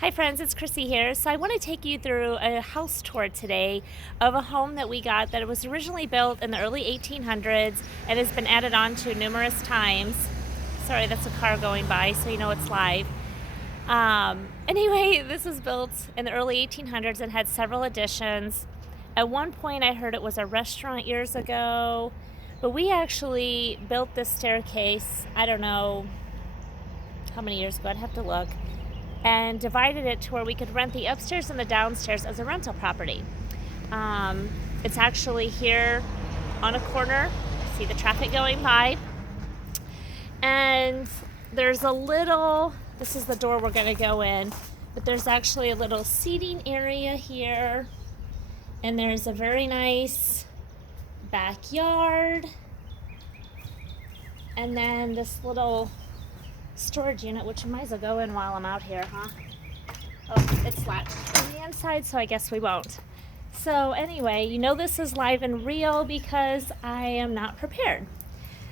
Hi friends, it's Chrissy here. So I want to take you through a house tour today of a home that we got that was originally built in the early 1800s and has been added on to numerous times. Sorry, that's a car going by, so you know it's live. Anyway, this was built in the early 1800s and had several additions. At one point, I heard it was a restaurant years ago, but we actually built this staircase, I don't know how many years ago, I'd have to look, and divided it to where we could rent the upstairs and the downstairs as a rental property. It's actually here on a corner. See the traffic going by. And there's a little, this is the door we're going to go in, but there's actually a little seating area here. And there's a very nice backyard. And then this little storage unit, which I might as well go in while I'm out here, huh? Oh, it's latched on the inside, so I guess we won't. So anyway, you know this is live and real because I am not prepared.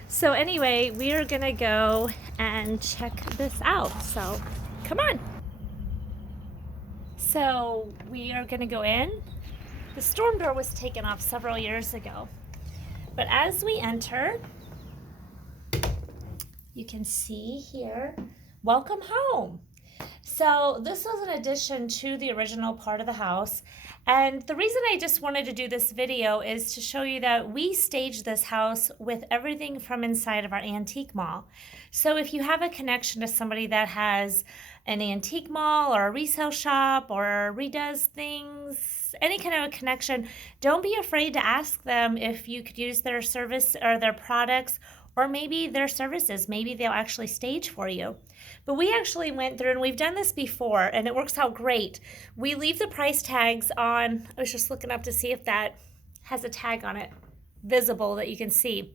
So anyway, we are gonna go and check this out. So come on. So we are gonna go in. The storm door was taken off several years ago. But as we enter, you can see here, welcome home. So this was an addition to the original part of the house. And the reason I just wanted to do this video is to show you that we staged this house with everything from inside of our antique mall. So if you have a connection to somebody that has an antique mall or a resale shop or redoes things, any kind of a connection, don't be afraid to ask them if you could use their service or their products or maybe their services. Maybe they'll actually stage for you. But we actually went through, and we've done this before, and it works out great. We leave the price tags on. I was just looking up to see if that has a tag on it, visible that you can see.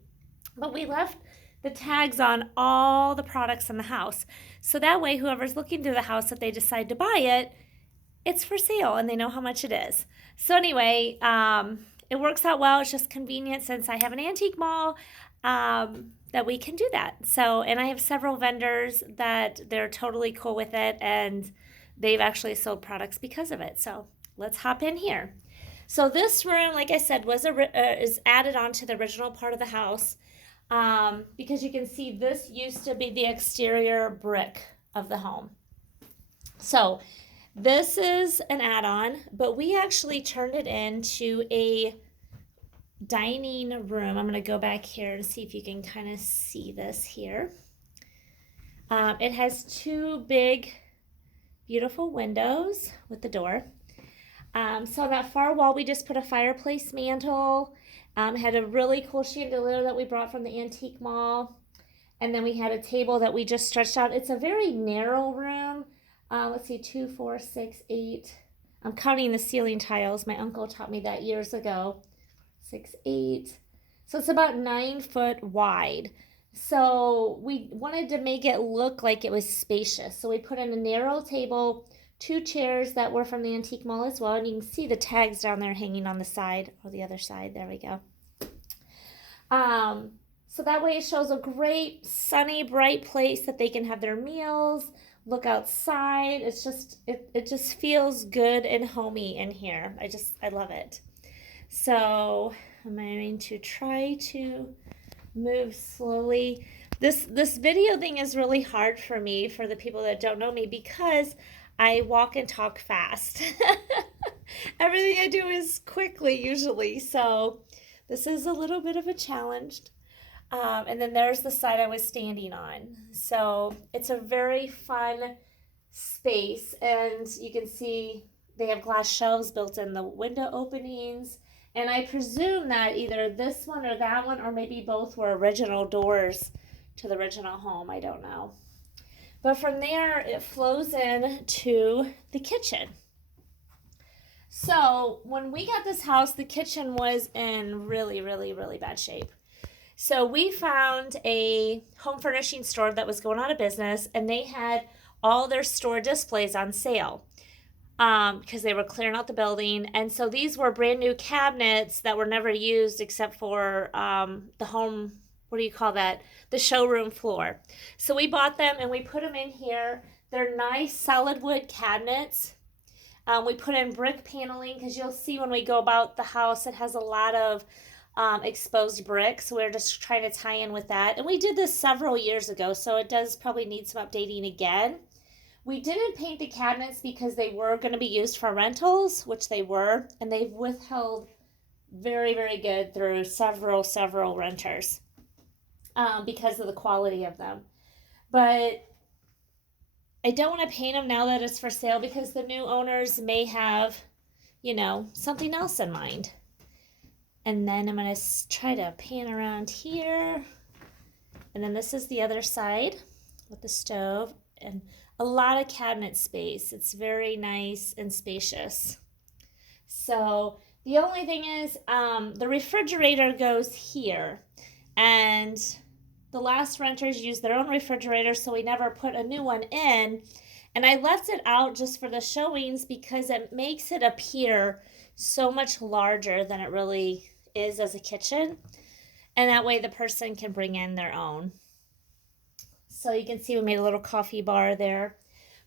But we left the tags on all the products in the house. So that way, whoever's looking through the house, if they decide to buy it, it's for sale, and they know how much it is. So anyway, it works out well. It's just convenient since I have an antique mall. That we can do that. So, and I have several vendors that they're totally cool with it, and they've actually sold products because of it. So let's hop in here. So this room, like I said, is added on to the original part of the house, because you can see this used to be the exterior brick of the home. So this is an add-on, but we actually turned it into a dining room. I'm going to go back here and see if you can kind of see this here. It has two big, beautiful windows with the door. So on that far wall, we just put a fireplace mantle. Had a really cool chandelier that we brought from the antique mall. And then we had a table that we just stretched out. It's a very narrow room. Let's see, 2, 4, 6, 8. I'm counting the ceiling tiles. My uncle taught me that years ago. 6, 8. So it's about 9 foot wide. So we wanted to make it look like it was spacious. So we put in a narrow table, 2 chairs that were from the antique mall as well. And you can see the tags down there hanging on the side or the other side. There we go. So that way it shows a great sunny, bright place that they can have their meals, look outside. It's just, it just feels good and homey in here. I love it. So I'm going to try to move slowly. This video thing is really hard for me, for the people that don't know me, because I walk and talk fast. Everything I do is quickly usually. So this is a little bit of a challenge. And then there's the side I was standing on. So it's a very fun space, and you can see they have glass shelves built in the window openings. And I presume that either this one or that one, or maybe both, were original doors to the original home. I don't know. But from there, it flows in to the kitchen. So when we got this house, the kitchen was in really, really, really bad shape. So we found a home furnishing store that was going out of business, and they had all their store displays on sale. Because they were clearing out the building. And so these were brand new cabinets that were never used except for the home, what do you call that? The showroom floor. So we bought them and we put them in here. They're nice solid wood cabinets. We put in brick paneling because you'll see when we go about the house, it has a lot of exposed bricks. So we're just trying to tie in with that. And we did this several years ago, so it does probably need some updating again. We didn't paint the cabinets because they were going to be used for rentals, which they were, and they've withheld very, very good through several renters because of the quality of them. But I don't want to paint them now that it's for sale because the new owners may have, something else in mind. And then I'm going to try to pan around here. And then this is the other side with the stove and a lot of cabinet space. It's very nice and spacious. So the only thing is the refrigerator goes here. And the last renters used their own refrigerator, so we never put a new one in. And I left it out just for the showings because it makes it appear so much larger than it really is as a kitchen. And that way the person can bring in their own. So you can see we made a little coffee bar there.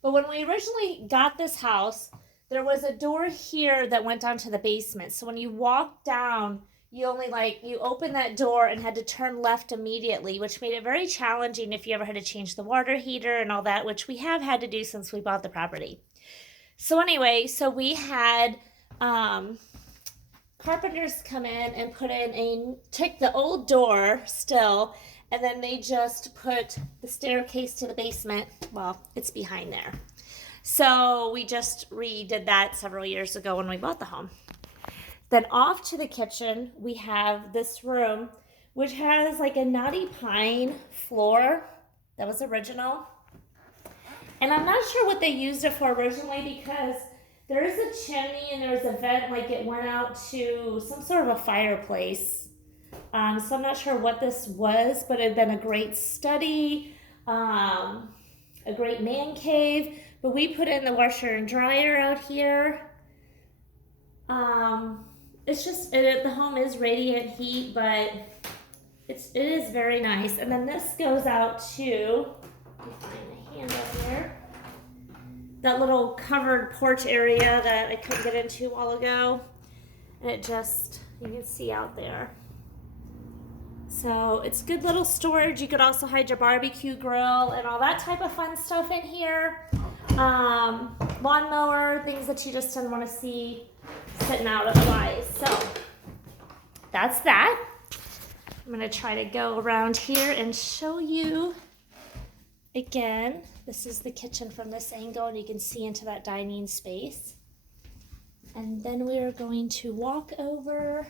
But when we originally got this house, there was a door here that went down to the basement. So when you walk down, you opened that door and had to turn left immediately, which made it very challenging if you ever had to change the water heater and all that, which we have had to do since we bought the property. So anyway, we had carpenters come in and take the old door still, and then they just put the staircase to the basement. Well, it's behind there. So we just redid that several years ago when we bought the home. Then off to the kitchen, we have this room, which has like a knotty pine floor that was original. And I'm not sure what they used it for originally because there is a chimney and there's a vent, like it went out to some sort of a fireplace. So I'm not sure what this was, but it had been a great study, a great man cave. But we put in the washer and dryer out here. The home is radiant heat, but it is very nice. And then this goes out to, let me find the hand up here, that little covered porch area that I couldn't get into a while ago. And you can see out there. So it's good little storage. You could also hide your barbecue grill and all that type of fun stuff in here. Lawnmower, things that you just didn't want to see sitting out otherwise. So that's that. I'm going to try to go around here and show you again. This is the kitchen from this angle, and you can see into that dining space. And then we are going to walk over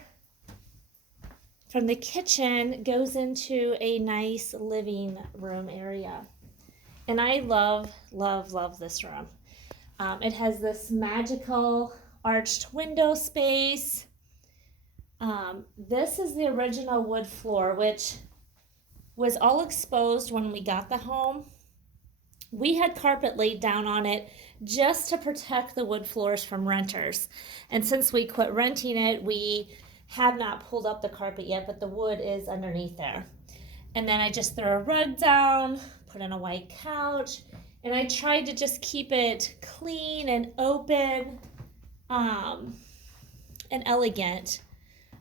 from the kitchen, goes into a nice living room area. And I love this room. It has this magical arched window space. This is the original wood floor, which was all exposed when we got the home. We had carpet laid down on it just to protect the wood floors from renters. And since we quit renting it, we have not pulled up the carpet yet, but the wood is underneath there. And then I just threw a rug down, put in a white couch, and I tried to just keep it clean and open and elegant.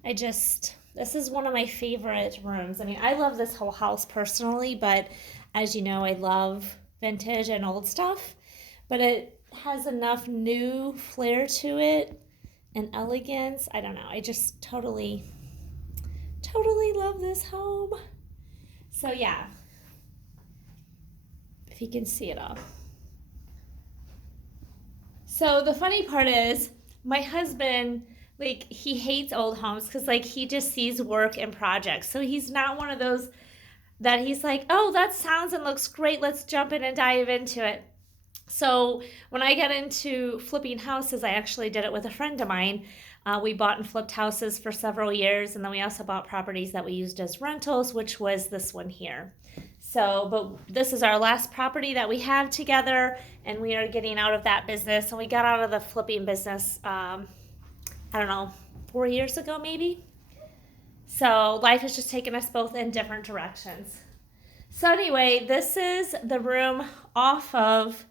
This is one of my favorite rooms. I mean, I love this whole house personally, but as you know, I love vintage and old stuff, but it has enough new flair to it and elegance. I don't know. I just totally love this home. So yeah, if you can see it all. So the funny part is my husband, he hates old homes because he just sees work and projects. So he's not one of those that he's like, oh, that sounds and looks great, let's jump in and dive into it. So when I got into flipping houses, I actually did it with a friend of mine. We bought and flipped houses for several years, and then we also bought properties that we used as rentals, which was this one here. So, but this is our last property that we have together, and we are getting out of that business. And we got out of the flipping business, 4 years ago maybe. So life has just taken us both in different directions. So anyway, this is the room off of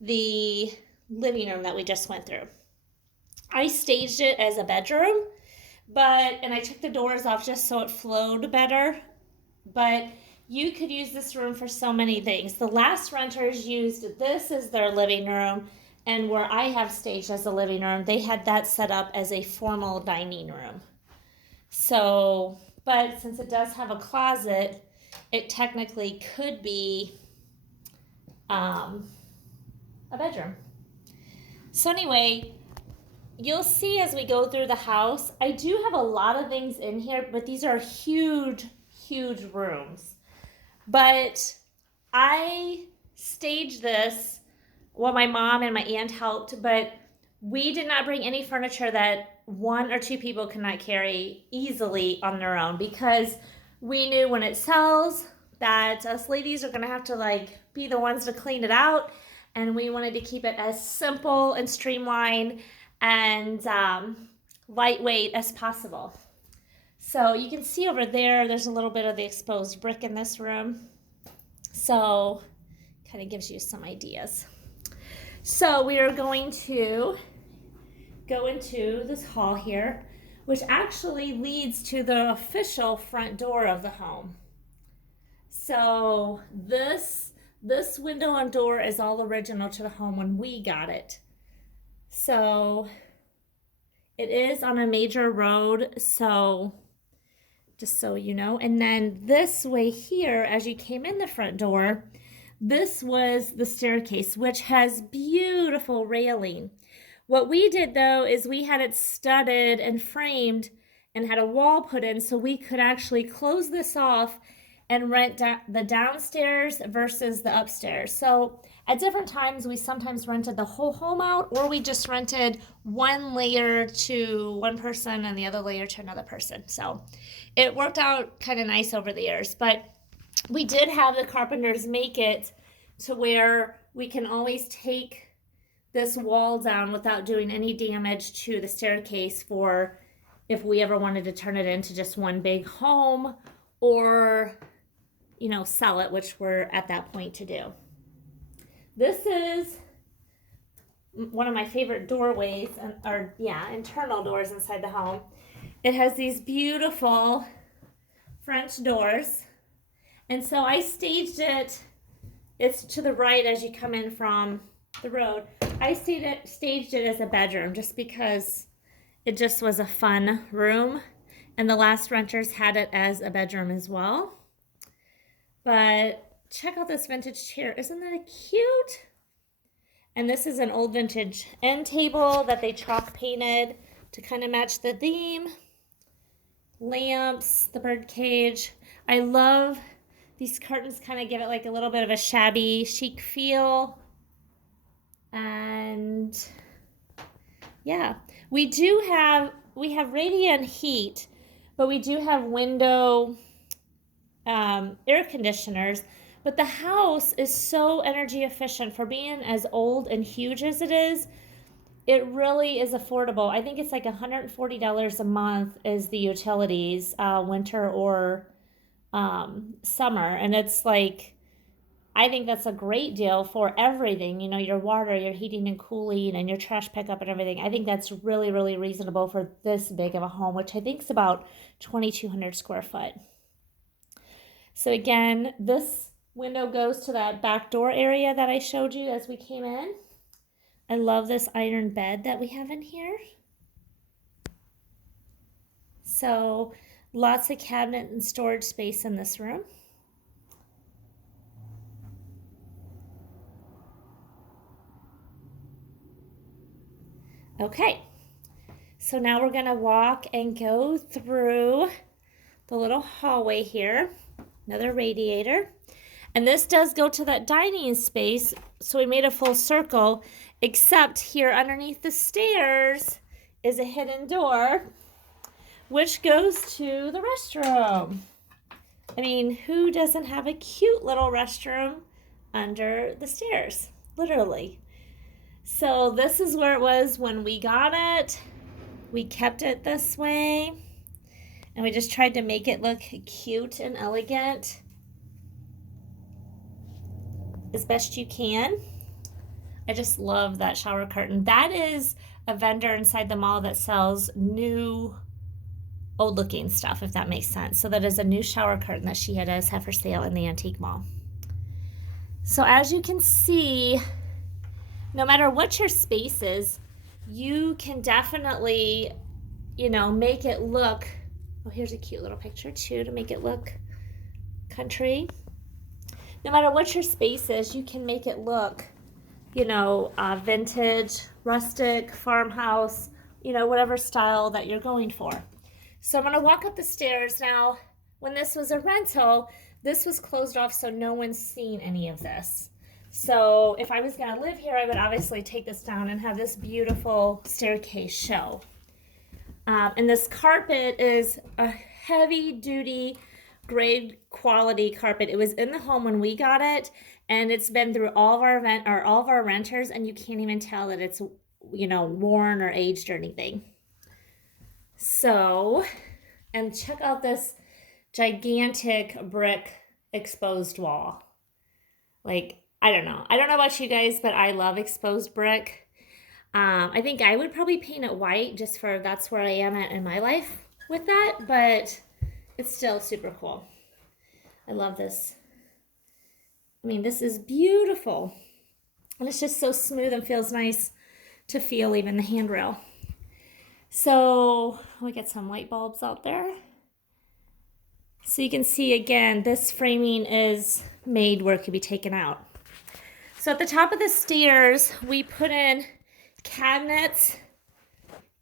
the living room that we just went through. I staged it as a bedroom, and I took the doors off just so it flowed better. But you could use this room for so many things. The last renters used this as their living room, and where I have staged as a living room, they had that set up as a formal dining room. So, but since it does have a closet, it technically could be a bedroom. So anyway, you'll see as we go through the house, I do have a lot of things in here, but these are huge, huge rooms. But I staged this, well, my mom and my aunt helped, but we did not bring any furniture that one or two people cannot carry easily on their own, because we knew when it sells that us ladies are going to have to be the ones to clean it out, and we wanted to keep it as simple and streamlined and lightweight as possible. So you can see over there's a little bit of the exposed brick in this room. So kind of gives you some ideas. So we are going to go into this hall here, which actually leads to the official front door of the home. So this window and door is all original to the home when we got it. So it is on a major road, so just so you know. And then this way here, as you came in the front door, this was the staircase, which has beautiful railing. What we did though is we had it studded and framed and had a wall put in so we could actually close this off and rent the downstairs versus the upstairs. So at different times, we sometimes rented the whole home out, or we just rented one layer to one person and the other layer to another person. So it worked out kind of nice over the years. But we did have the carpenters make it to where we can always take this wall down without doing any damage to the staircase for if we ever wanted to turn it into just one big home, or sell it, which we're at that point to do. This is one of my favorite doorways, internal doors inside the home. It has these beautiful French doors. And so I staged it. It's to the right as you come in from the road. I staged it as a bedroom just because it just was a fun room. And the last renters had it as a bedroom as well. But check out this vintage chair. Isn't that cute? And this is an old vintage end table that they chalk painted to kind of match the theme. Lamps, the bird cage. I love these curtains, kind of give it like a little bit of a shabby chic feel. And yeah, we have radiant heat, but we do have window air conditioners. But the house is so energy efficient for being as old and huge as it is. It really is affordable. I think it's like $140 a month is the utilities, winter or summer. And it's like, I think that's a great deal for everything. Your water, your heating and cooling, and your trash pickup and everything. I think that's really, really reasonable for this big of a home, which I think is about 2,200 square foot. So again, this window goes to that back door area that I showed you as we came in. I love this iron bed that we have in here. So lots of cabinet and storage space in this room. Okay, so now we're gonna walk and go through the little hallway here. Another radiator. And this does go to that dining space, so we made a full circle, except here underneath the stairs is a hidden door, which goes to the restroom. I mean, who doesn't have a cute little restroom under the stairs? Literally. So this is where it was when we got it. We kept it this way, and we just tried to make it look cute and elegant as best you can. I just love that shower curtain. That is a vendor inside the mall that sells new old looking stuff, if that makes sense. So that is a new shower curtain that she does have for sale in the antique mall. So as you can see, no matter what your space is, you can definitely, make it look, oh, here's a cute little picture too to make it look country. No matter what your space is, you can make it look, vintage, rustic, farmhouse, whatever style that you're going for. So I'm going to walk up the stairs. Now, when this was a rental, this was closed off, so no one's seen any of this. So if I was going to live here, I would obviously take this down and have this beautiful staircase show. And this carpet is a heavy-duty, grade quality carpet. It was in the home when we got it, and it's been through all of our renters, and you can't even tell that it's, worn or aged or anything. So, and check out this gigantic brick exposed wall. Like, I don't know about you guys, but I love exposed brick. I think I would probably paint it white just for that's where I am at in my life with that, but it's still super cool. I love this. I mean, this is beautiful. And it's just so smooth and feels nice to feel, even the handrail. So we get some light bulbs out there. So you can see again, this framing is made where it could be taken out. So at the top of the stairs, we put in cabinets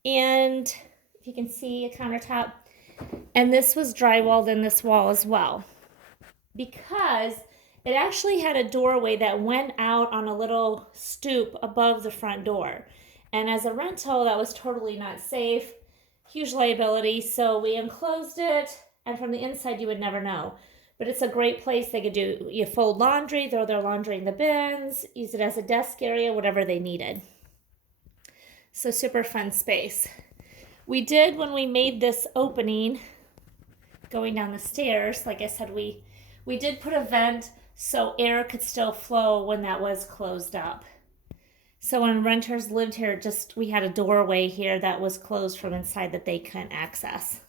and if you can see a countertop, and this was drywalled in this wall as well, because it actually had a doorway that went out on a little stoop above the front door. And as a rental, that was totally not safe, huge liability. So we enclosed it, and from the inside, you would never know. But it's a great place. They could you fold laundry, throw their laundry in the bins, use it as a desk area, whatever they needed. So super fun space. We did, when we made this opening, going down the stairs, like I said, we did put a vent so air could still flow when that was closed up. So when renters lived here, we had a doorway here that was closed from inside that they couldn't access.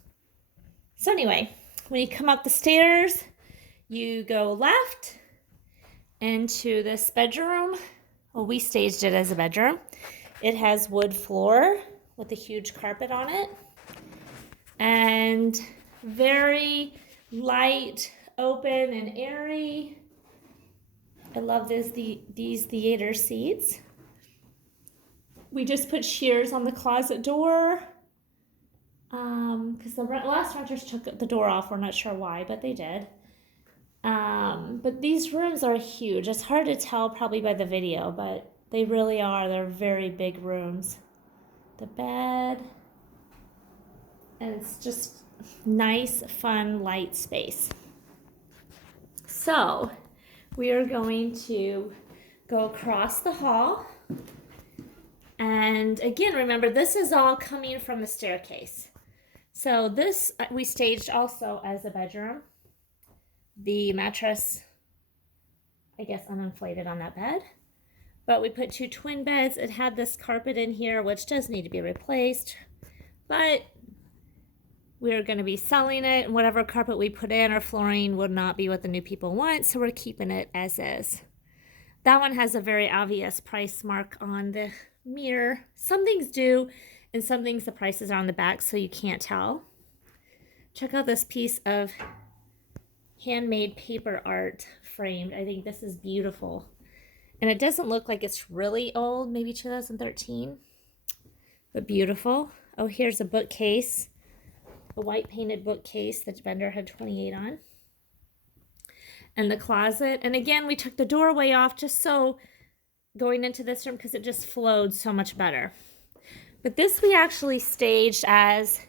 So anyway, when you come up the stairs, you go left into this bedroom. Well, we staged it as a bedroom. It has wood floor with a huge carpet on it. And very light, open, and airy. I love these theater seats. We just put shears on the closet door because the last renters took the door off. We're not sure why, but they did. But these rooms are huge. It's hard to tell probably by the video, but they really are. They're very big rooms. The bed, and it's just nice, fun, light space. So we are going to go across the hall. And again, remember, this is all coming from the staircase. So this we staged also as a bedroom. The mattress, I guess, uninflated on that bed. But we put 2 twin beds. It had this carpet in here, which does need to be replaced. But we're going to be selling it, and whatever carpet we put in or flooring would not be what the new people want, so we're keeping it as is. That one has a very obvious price mark on the mirror. Some things do, and some things the prices are on the back, so you can't tell. Check out this piece of handmade paper art framed. I think this is beautiful. And it doesn't look like it's really old, maybe 2013, but beautiful. Oh, here's a bookcase, a white painted bookcase that vendor had 28 on. And the closet. And again, we took the doorway off just so going into this room because it just flowed so much better. But this we actually staged as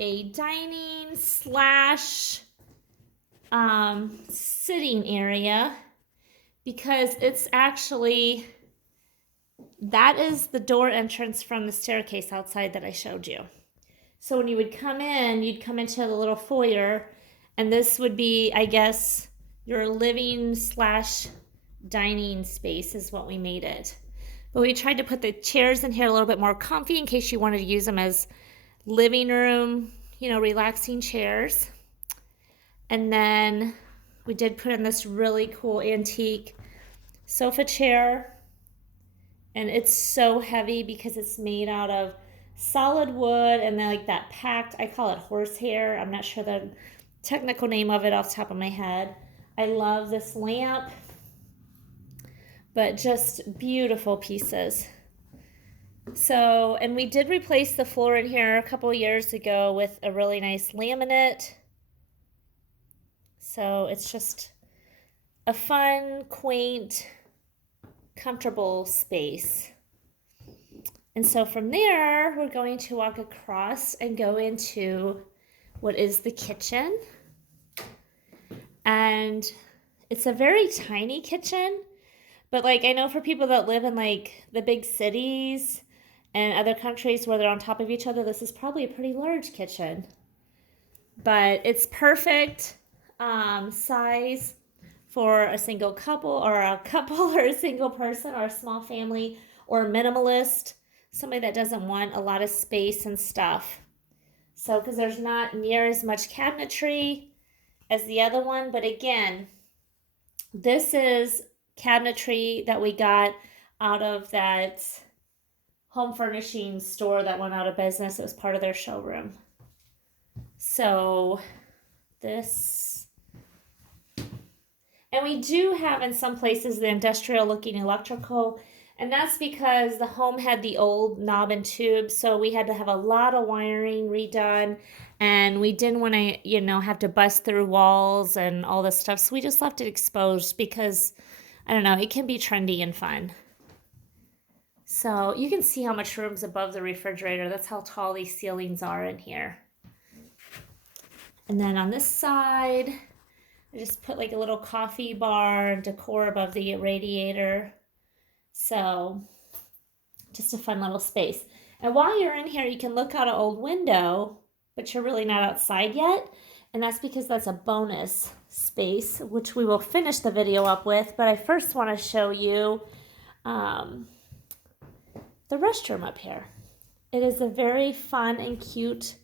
a dining slash sitting area, because it's actually, that is the door entrance from the staircase outside that I showed you. So when you would come in, you'd come into the little foyer, and this would be, I guess, your living slash dining space is what we made it. But we tried to put the chairs in here a little bit more comfy in case you wanted to use them as living room, relaxing chairs. And then we did put in this really cool antique sofa chair. And it's so heavy because it's made out of solid wood and then like that packed, I call it horsehair. I'm not sure the technical name of it off the top of my head. I love this lamp, but just beautiful pieces. So, and we did replace the floor in here a couple of years ago with a really nice laminate. So it's just a fun, quaint, comfortable space. And so from there, we're going to walk across and go into what is the kitchen. And it's a very tiny kitchen, but like I know for people that live in like the big cities and other countries where they're on top of each other, this is probably a pretty large kitchen. But it's perfect size for a single couple or a single person or a small family or a minimalist, somebody that doesn't want a lot of space and stuff. So, because there's not near as much cabinetry as the other one, but again, this is cabinetry that we got out of that home furnishing store that went out of business. It was part of their showroom. So this, and we do have in some places the industrial looking electrical, and that's because the home had the old knob and tube, so we had to have a lot of wiring redone, and we didn't want to, have to bust through walls and all this stuff, so we just left it exposed because, I don't know, it can be trendy and fun. So you can see how much room's above the refrigerator. That's how tall these ceilings are in here. And then on this side, I just put like a little coffee bar decor above the radiator. So just a fun little space. And while you're in here, you can look out an old window, but you're really not outside yet. And that's because that's a bonus space, which we will finish the video up with. But I first want to show you the restroom up here. It is a very fun and cute.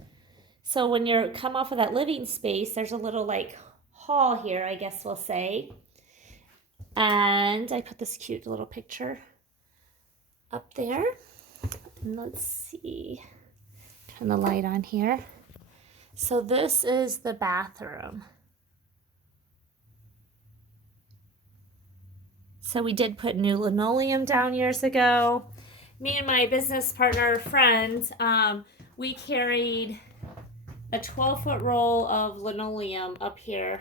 So when you come off of that living space, there's a little like hall here, I guess we'll say. And I put this cute little picture up there. And let's see, turn the light on here. So this is the bathroom. So we did put new linoleum down years ago. Me and my business partner friend, we carried a 12-foot roll of linoleum up here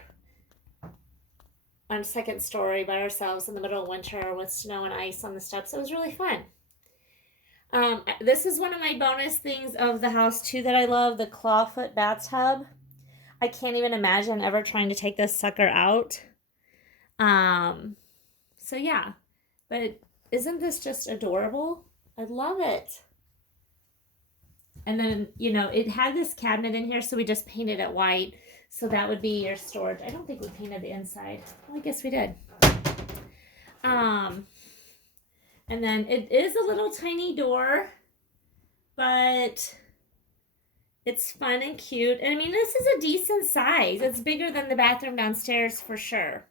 on second story by ourselves in the middle of winter with snow and ice on the steps. It was really fun. This is one of my bonus things of the house too that I love, the clawfoot bathtub. I can't even imagine ever trying to take this sucker out. So yeah, but isn't this just adorable? I love it. And then, it had this cabinet in here, so we just painted it white. So that would be your storage. I don't think we painted the inside. Well, I guess we did. And then it is a little tiny door, but it's fun and cute. And I mean, this is a decent size. It's bigger than the bathroom downstairs for sure.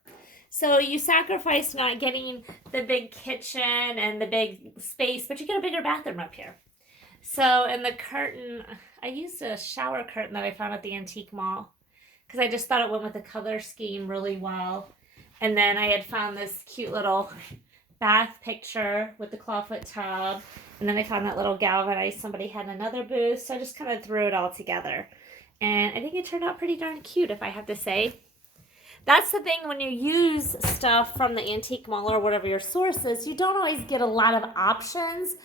So you sacrifice not getting the big kitchen and the big space, but you get a bigger bathroom up here. So, and the curtain, I used a shower curtain that I found at the antique mall because I just thought it went with the color scheme really well. And then I had found this cute little bath picture with the clawfoot tub. And then I found that little galvanized somebody had in another booth. So I just kind of threw it all together. And I think it turned out pretty darn cute, if I have to say. That's the thing, when you use stuff from the antique mall or whatever your source is, you don't always get a lot of options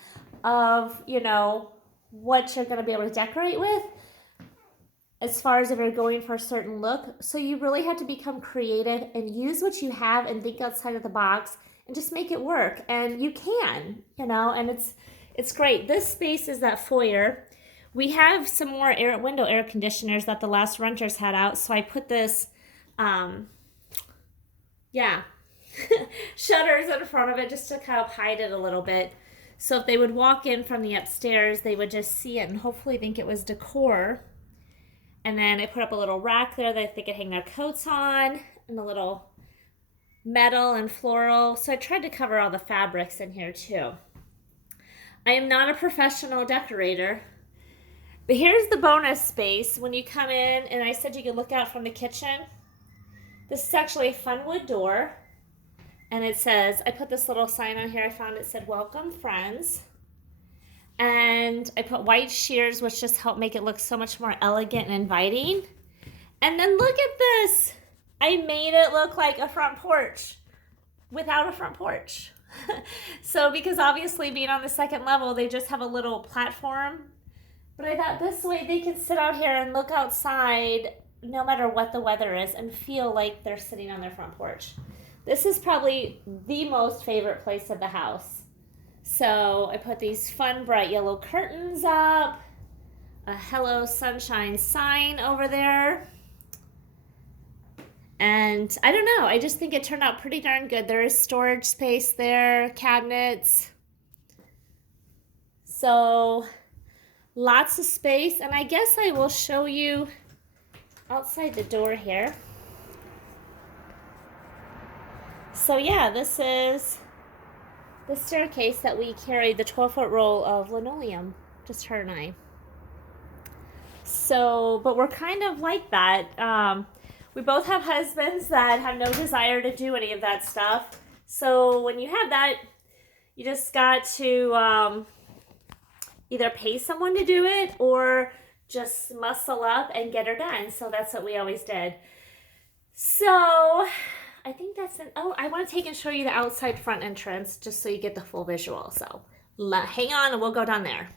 of, what you're going to be able to decorate with as far as if you're going for a certain look. So you really have to become creative and use what you have and think outside of the box and just make it work. And you can, and it's great. This space is that foyer. We have some more window air conditioners that the last renters had out. So I put this shutters in front of it just to kind of hide it a little bit. So if they would walk in from the upstairs, they would just see it and hopefully think it was decor. And then I put up a little rack there that they could hang their coats on, and a little metal and floral. So I tried to cover all the fabrics in here too. I am not a professional decorator, but here's the bonus space when you come in, and I said you could look out from the kitchen. This is actually a funwood door, and it says, I put this little sign on here I found, it said, welcome friends. And I put white shears, which just help make it look so much more elegant and inviting. And then look at this. I made it look like a front porch without a front porch. So because obviously being on the second level, they just have a little platform. But I thought this way they can sit out here and look outside no matter what the weather is and feel like they're sitting on their front porch. This is probably the most favorite place of the house. So I put these fun bright yellow curtains up, a Hello Sunshine sign over there. And I don't know, I just think it turned out pretty darn good. There is storage space there, cabinets. So lots of space. And I guess I will show you outside the door here. So yeah, this is the staircase that we carried, the 12-foot roll of linoleum, just her and I. So, but we're kind of like that. We both have husbands that have no desire to do any of that stuff. So when you have that, you just got to either pay someone to do it or just muscle up and get her done. So that's what we always did. So I think that's it. Oh, I want to take and show you the outside front entrance just so you get the full visual. So hang on and we'll go down there.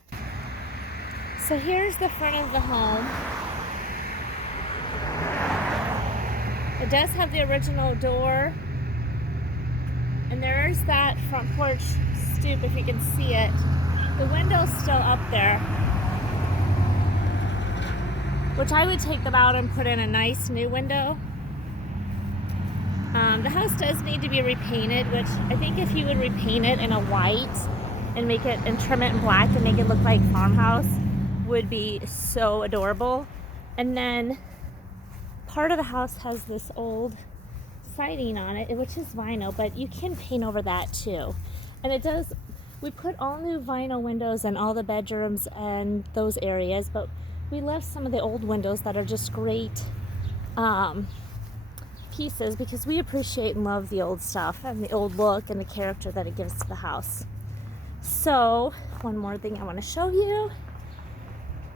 So here's the front of the home. It does have the original door, and there's that front porch stoop if you can see it. The window's still up there, which I would take them out and put in a nice new window. The house does need to be repainted, which I think if you would repaint it in a white and make it and trim it in black and make it look like farmhouse would be so adorable. And then part of the house has this old siding on it, which is vinyl, but you can paint over that too. And it does, we put all new vinyl windows in all the bedrooms and those areas, but we left some of the old windows that are just great pieces because we appreciate and love the old stuff and the old look and the character that it gives to the house. So one more thing I want to show you,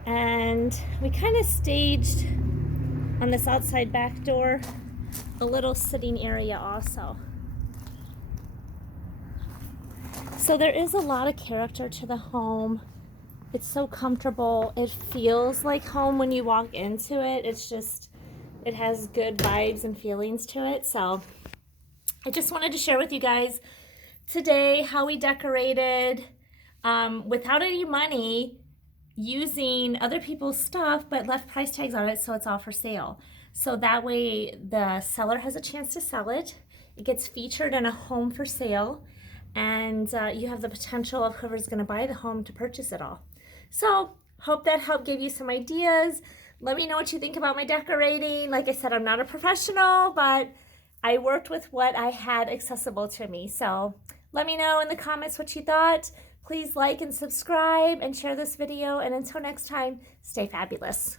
and we kind of staged on this outside back door a little sitting area also. So there is a lot of character to the home. It's so comfortable. It feels like home when you walk into it. It's just, it has good vibes and feelings to it. So I just wanted to share with you guys today how we decorated without any money, using other people's stuff, but left price tags on it so it's all for sale. So that way the seller has a chance to sell it. It gets featured in a home for sale, and you have the potential of whoever's going to buy the home to purchase it all. So hope that helped give you some ideas. Let me know what you think about my decorating. Like I said, I'm not a professional, but I worked with what I had accessible to me. So let me know in the comments what you thought. Please like and subscribe and share this video. And until next time, stay fabulous.